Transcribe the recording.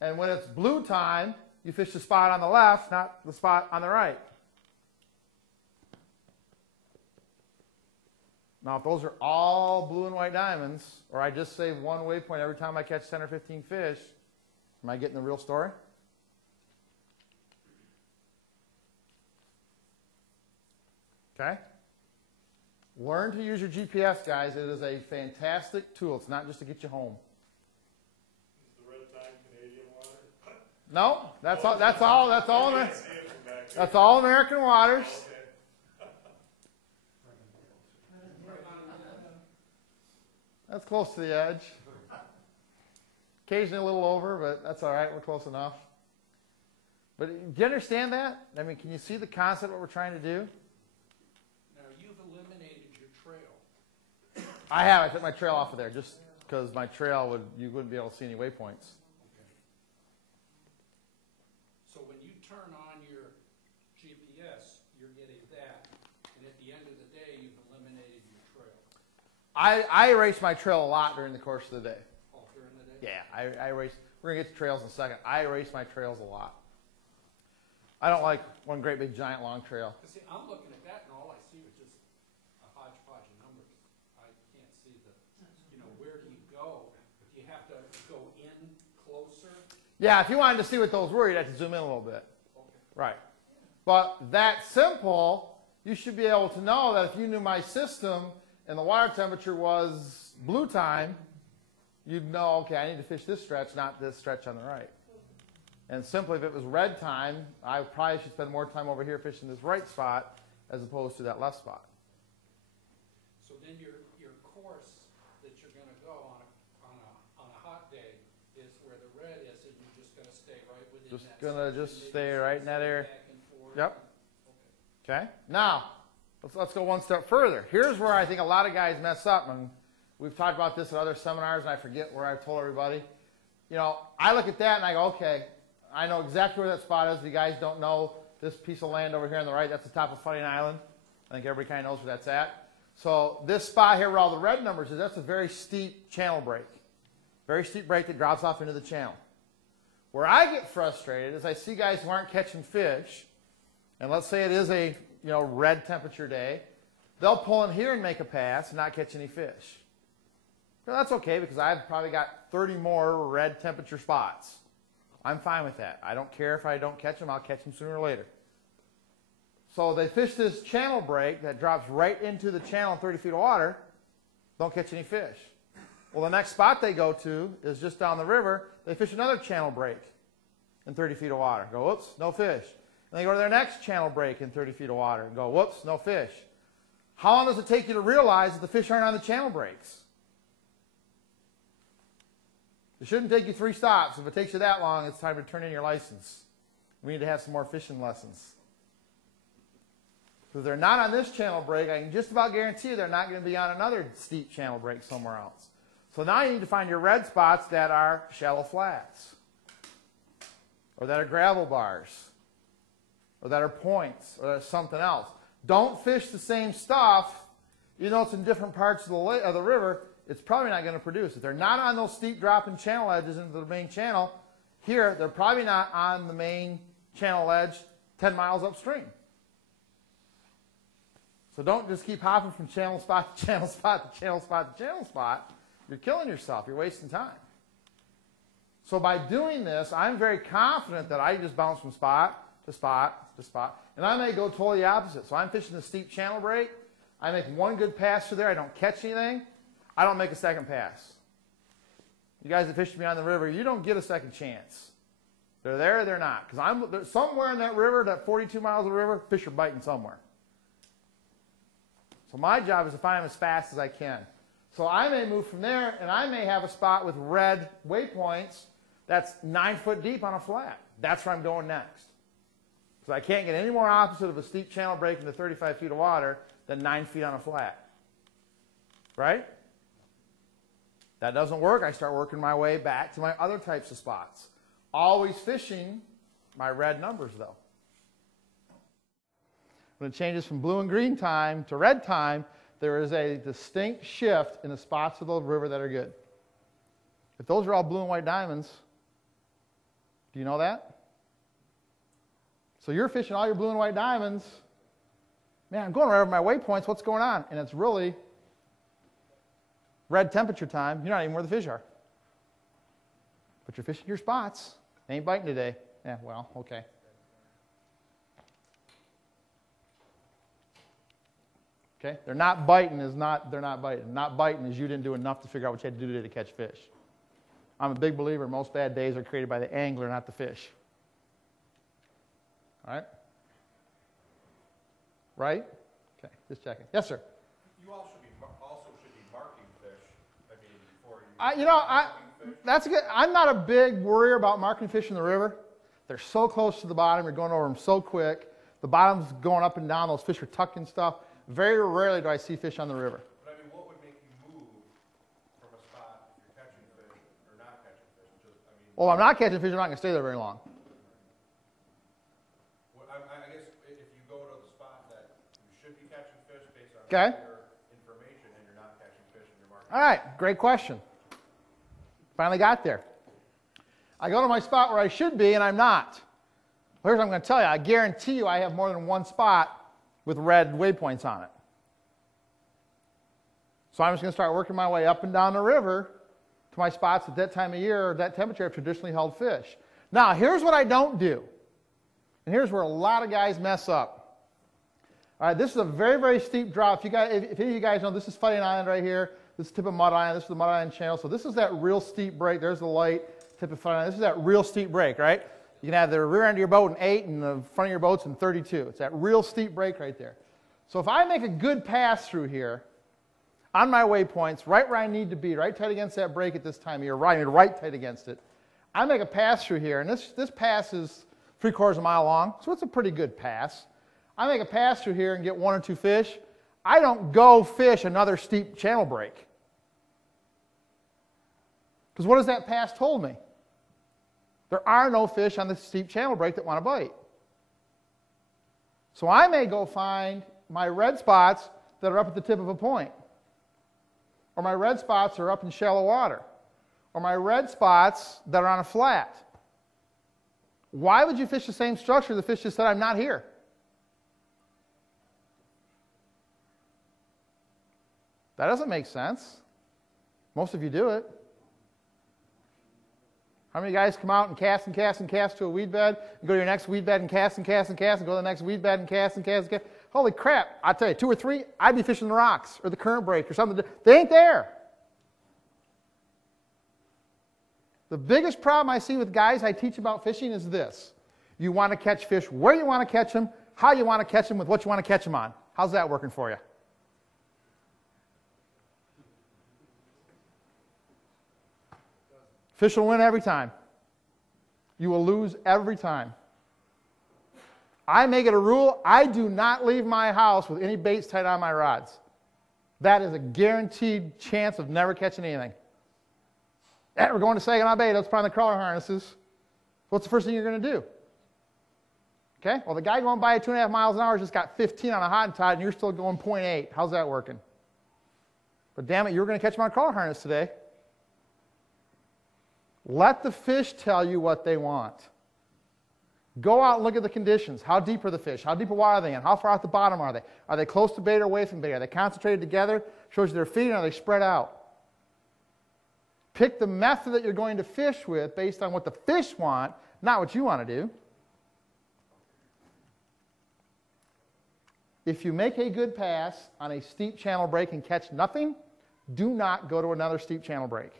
And when it's blue time, you fish the spot on the left, not the spot on the right. Now, if those are all blue and white diamonds, or I just save one waypoint every time I catch 10 or 15 fish, am I getting the real story? Okay? Learn to use your GPS, guys. It is a fantastic tool. It's not just to get you home. Is the red tide Canadian water? No, that's all American waters. Okay. That's close to the edge. Occasionally a little over, but that's all right. We're close enough. But do you understand that? I mean, can you see the concept of what we're trying to do? Now, you've eliminated your trail. I have. I took my trail off of there just because my trail you wouldn't be able to see any waypoints. Okay. So when you turn on your GPS, you're getting that, and at the end of the day, you've eliminated your trail. I erase my trail a lot during the course of the day. Oh, during the day? Yeah, I erase. We're going to get to trails in a second. I erase my trails a lot. I don't like one great big giant long trail. See, I'm looking at that, and all I see is just a hodgepodge of numbers. I can't see where do you go? Do you have to go in closer? Yeah, if you wanted to see what those were, you'd have to zoom in a little bit. Okay. Right. But that simple, you should be able to know that if you knew my system and the water temperature was blue time, you'd know, okay, I need to fish this stretch, not this stretch on the right. And simply, if it was red time, I probably should spend more time over here fishing this right spot as opposed to that left spot. So then your course that you're going to go on a hot day is where the red is, and you're just going to stay right within Just that. going to just stay right in that area. Back and forth. Yep. Okay. Okay. Now, let's go one step further. Here's where I think a lot of guys mess up, and we've talked about this at other seminars, and I forget where I've told everybody. You know, I look at that and I go, okay, I know exactly where that spot is. If you guys don't know this piece of land over here on the right, that's the top of Funny Island. I think everybody kind of knows where that's at. So this spot here where all the red numbers is, that's a very steep channel break. Very steep break that drops off into the channel. Where I get frustrated is I see guys who aren't catching fish, and let's say it is a red temperature day, they'll pull in here and make a pass and not catch any fish. Well, that's okay because I've probably got 30 more red temperature spots. I'm fine with that. I don't care if I don't catch them. I'll catch them sooner or later. So they fish this channel break that drops right into the channel in 30 feet of water, don't catch any fish. Well, the next spot they go to is just down the river. They fish another channel break in 30 feet of water. Go, whoops, no fish. And they go to their next channel break in 30 feet of water and go, whoops, no fish. How long does it take you to realize that the fish aren't on the channel breaks? It shouldn't take you 3 stops. If it takes you that long, it's time to turn in your license. We need to have some more fishing lessons. If they're not on this channel break, I can just about guarantee you they're not going to be on another steep channel break somewhere else. So now you need to find your red spots that are shallow flats, or that are gravel bars, or that are points, or that are something else. Don't fish the same stuff, even though it's in different parts of the river. It's probably not going to produce. If they're not on those steep dropping channel edges into the main channel, here, they're probably not on the main channel edge 10 miles upstream. So don't just keep hopping from channel spot to channel spot to channel spot to channel spot. You're killing yourself. You're wasting time. So by doing this, I'm very confident that I just bounce from spot to spot to spot. And I may go totally opposite. So I'm fishing the steep channel break. I make one good pass through there. I don't catch anything. I don't make a second pass. You guys that fished me on the river, you don't get a second chance. They're there or they're not. Because somewhere in that river, that 42 miles of river, fish are biting somewhere. So my job is to find them as fast as I can. So I may move from there, and I may have a spot with red waypoints that's 9 foot deep on a flat. That's where I'm going next. So I can't get any more opposite of a steep channel break into 35 feet of water than 9 feet on a flat. Right? That doesn't work. I start working my way back to my other types of spots. Always fishing my red numbers, though. When it changes from blue and green time to red time, there is a distinct shift in the spots of the river that are good. If those are all blue and white diamonds, Do you know that? So you're fishing all your blue and white diamonds. Man, I'm going right over my waypoints. What's going on? And it's really red temperature time. You're not even where the fish are. But you're fishing your spots. They ain't biting today. Yeah, well, okay. Okay? They're not biting is not, they're not biting. Not biting is you didn't do enough to figure out what you had to do today to catch fish. I'm a big believer most bad days are created by the angler, not the fish. All right? Right? Okay, just checking. Yes, sir? You also should be marking fish, I mean, before you... That's good. I'm not a big worrier about marking fish in the river. They're so close to the bottom. You're going over them so quick. The bottom's going up and down. Those fish are tucked and stuff. Very rarely do I see fish on the river. But I mean, what would make you move from a spot if you're catching fish or not catching fish? Well, I'm not catching fish. I'm not going to stay there very long. Well, I guess if you go to the spot that you should be catching fish based on Okay. your information and you're not catching fish and you're marking. All right, great question. Finally got there. I go to my spot where I should be, and I'm not. Well, here's what I'm going to tell you. I guarantee you I have more than one spot with red waypoints on it. So I'm just going to start working my way up and down the river to my spots at that time of year or that temperature have traditionally held fish. Now, here's what I don't do. And here's where a lot of guys mess up. All right, this is a very, very steep drop. If any of you guys know, this is Fighting Island right here. This is tip of Mud Island. This is the Mud Island channel. So this is that real steep break. There's the light, tip of Fighting Island. This is that real steep break, right? You can have the rear end of your boat in 8 and the front of your boat's in 32. It's that real steep break right there. So if I make a good pass through here on my waypoints, right where I need to be, right tight against that break at this time of year, right tight against it, I make a pass through here, and this pass is 3/4 of a mile long, so it's a pretty good pass. I make a pass through here and get 1 or 2 fish. I don't go fish another steep channel break. Because what has that pass told me? There are no fish on the steep channel break that want to bite. So I may go find my red spots that are up at the tip of a point. Or my red spots are up in shallow water. Or my red spots that are on a flat. Why would you fish the same structure the fish just said, I'm not here? That doesn't make sense. Most of you do it. How many guys come out and cast and cast and cast to a weed bed, and go to your next weed bed and cast and cast and cast, and go to the next weed bed and cast and cast and cast? Holy crap, I'll tell you, 2 or 3, I'd be fishing the rocks or the current break or something. They ain't there. The biggest problem I see with guys I teach about fishing is this. You want to catch fish where you want to catch them, how you want to catch them, with what you want to catch them on. How's that working for you? Fish will win every time. You will lose every time. I make it a rule, I do not leave my house with any baits tied on my rods. That is a guaranteed chance of never catching anything. We're going to Saginaw Bay, let's put on the crawler harnesses. What's the first thing you're going to do? Okay, well the guy going by at 2.5 miles an hour just got 15 on a hot and tide and you're still going 0.8. How's that working? But damn it, you were going to catch him on a crawler harness today. Let the fish tell you what they want. Go out and look at the conditions. How deep are the fish? How deep a water are they in? How far off the bottom are they? Are they close to bait or away from bait? Are they concentrated together? Shows you they're feeding, or are they spread out? Pick the method that you're going to fish with based on what the fish want, not what you want to do. If you make a good pass on a steep channel break and catch nothing, do not go to another steep channel break.